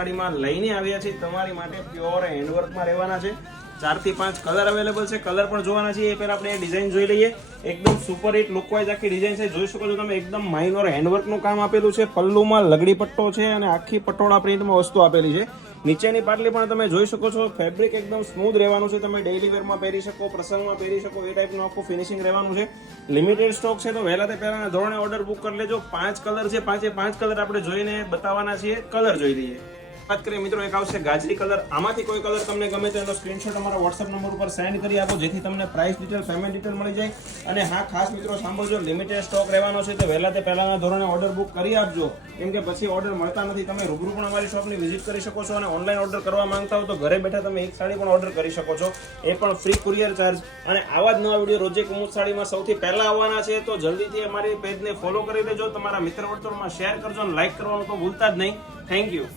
સાડીમાં લઈને આવ્યા છીએ તમારી માટે પ્યોર હેન્ડવર્કમાં રહેવાના છે 4 થી 5 કલર અવેલેબલ છે કલર પણ જોવાના છે એ પહેલા આપણે ડિઝાઇન જોઈ લઈએ એકદમ સુપર હિટ લુક વાઇઝ આખી ડિઝાઇન છે જોઈ શકો છો તમે એકદમ માઇનોર હેન્ડવર્કનું કામ આપેલું છે પલ્લુમાં લગડી પટ્ટો છે અને આખી પટોળા પ્રિન્ટમાં વસ્તુ આપેલી છે નીચેની પાટલી પણ તમે જોઈ શકો છો ફેબ્રિક એકદમ સ્મૂથ રહેવાનું છે તમે ડેઇલી વેરમાં પહેરી શકો પ્રસંગમાં પહેરી શકો એ ટાઈપનું આખું ફિનિશિંગ રહેવાનું છે લિમિટેડ સ્ટોક છે તો વહેલા તે પહેલાના ધોરણે ઓર્ડર બુક કરી લેજો 5 કલર છે 5 કલર આપણે જોઈને બતાવવાના છીએ કલર જોઈ લઈએ વાત કરીએ મિત્રો એક આવશે ગાજરી કલર આમાંથી કોઈ કલર તમને ગમે તો એનો સ્ક્રીનશોટ અમારા WhatsApp નંબર ઉપર સેન્ડ કરી આપો જેથી તમને પ્રાઇસ ડિટેલ પેમેન્ટ ડિટેલ મળી જાય અને હા ખાસ મિત્રો સાંભળજો લિમિટેડ સ્ટોક રહેવાનો છે તો વહેલા તે પહેલાના ધોરણે ઓર્ડર બુક કરી આપજો કેમ કે પછી ઓર્ડર મળતા નથી તમે રૂબરૂ પણ અમારી શોપની વિઝિટ કરી શકો છો અને ઓનલાઈન ઓર્ડર કરવા માંગતા હો તો ઘરે બેઠા તમે એક સાડી પણ ઓર્ડર કરી શકો છો એ પણ ફ્રી કુરિયર ચાર્જ અને આવા જ નવા વિડીયો રોજે કુમુદ સાડીમાં સૌથી પહેલા આવવાના છે તો જલ્દીથી અમારી પેજને ફોલો કરી દેજો તમારા મિત્ર વર્તુળમાં શેર કરજો અને લાઈક કરવાનું તો ભૂલતા જ નહીં થેન્ક યુ